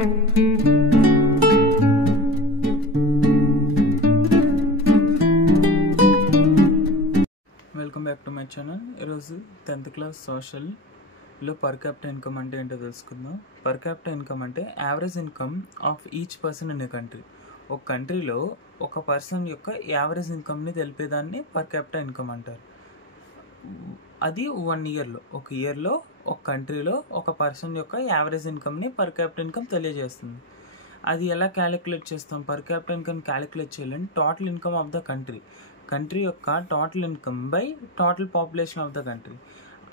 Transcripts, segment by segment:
Welcome back to my channel. ఈరోజు 10th class సోషల్లో per capital income అంటే ఏంటో తెలుసుకుందాం. పర్ క్యాపిటల్ ఇన్కమ్ అంటే average income of each person in a country. ఒక కంట్రీలో ఒక పర్సన్ యొక్క యావరేజ్ ఇన్కమ్ని తెలిపేదాన్ని పర్ క్యాపిటల్ ఇన్కమ్ అంటారు. అది 1 ఇయర్లో, ఒక ఇయర్లో ఒక కంట్రీలో ఒక పర్సన్ యొక్క యావరేజ్ ఇన్కమ్ని పర్ క్యాపిటల్ ఇన్కమ్ తెలియజేస్తుంది. అది ఎలా క్యాలిక్యులేట్ చేస్తాం? పర్ క్యాపిటల్ ఇన్కమ్ క్యాలిక్యులేట్ చేయాలని total income of the country యొక్క total income by total population of the country.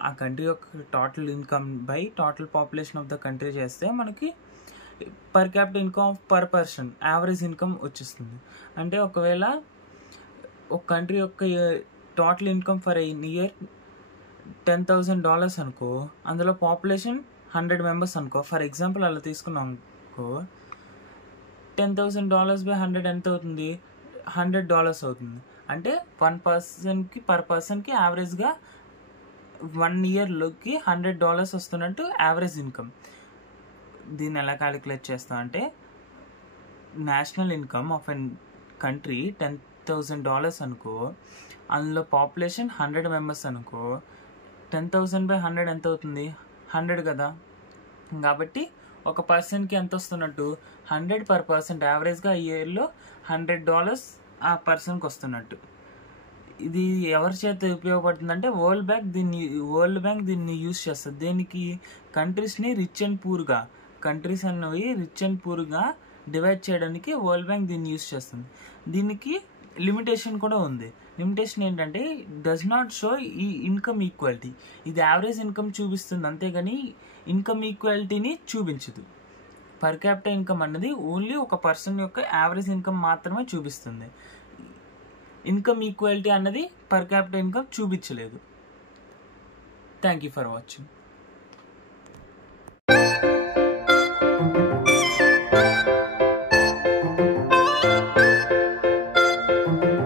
ఆ కంట్రీ యొక్క total income by total population of the country చేస్తే మనకి per capital income of per person average income వచ్చేస్తుంది. అంటే ఒకవేళ ఒక కంట్రీ యొక్క టోటల్ ఇన్కమ్ ఫర్ ఇయర్ $10,000 అనుకో, అందులో పాపులేషన్ 100 మెంబర్స్ అనుకో. ఫర్ ఎగ్జాంపుల్ అలా తీసుకున్నాం అనుకో, $10,000 బై 100 ఎంత అవుతుంది? $100 అవుతుంది. అంటే పర్ పర్సన్కి యావరేజ్గా 1 ఇయర్లోకి $100 వస్తున్నట్టు యావరేజ్ ఇన్కమ్. దీన్ని ఎలా క్యాలిక్యులేట్ చేస్తాం అంటే, national income of an country $10,000 అనుకో, అందులో పాపులేషన్ 100 మెంబర్స్ అనుకో, 10,000 బై 100 ఎంత అవుతుంది? 100 కదా. కాబట్టి ఒక పర్సన్కి ఎంత వస్తున్నట్టు? 100 పర్ పర్సెంట్. యావరేజ్గా ఇయర్లో $100 ఆ పర్సన్కి వస్తున్నట్టు. ఇది ఎవరి చేత ఉపయోగపడుతుంది అంటే వరల్డ్ బ్యాంక్ దీన్ని యూజ్ చేస్తుంది. దీనికి కంట్రీస్ని రిచ్ అండ్ పూర్గా, కంట్రీస్ అన్నవి రిచ్ అండ్ పూర్గా డివైడ్ చేయడానికి వరల్డ్ బ్యాంక్ దీన్ని యూజ్ చేస్తుంది. దీనికి లిమిటేషన్ కూడా ఉంది. లిమిటేషన్ ఏంటంటే, డస్ నాట్ షో ఈ ఇన్కమ్ ఈక్వాలిటీ. ఇది యావరేజ్ ఇన్కమ్ చూపిస్తుంది అంతేగాని ఇన్కమ్ ఈక్వాలిటీని చూపించదు. పర్ క్యాపిటల్ ఇన్కమ్ అన్నది ఓన్లీ ఒక పర్సన్ యొక్క యావరేజ్ ఇన్కమ్ మాత్రమే చూపిస్తుంది. ఇన్కమ్ ఈక్వాలిటీ అన్నది పర్ క్యాపిటల్ ఇన్కమ్ చూపించలేదు. Thank you for watching.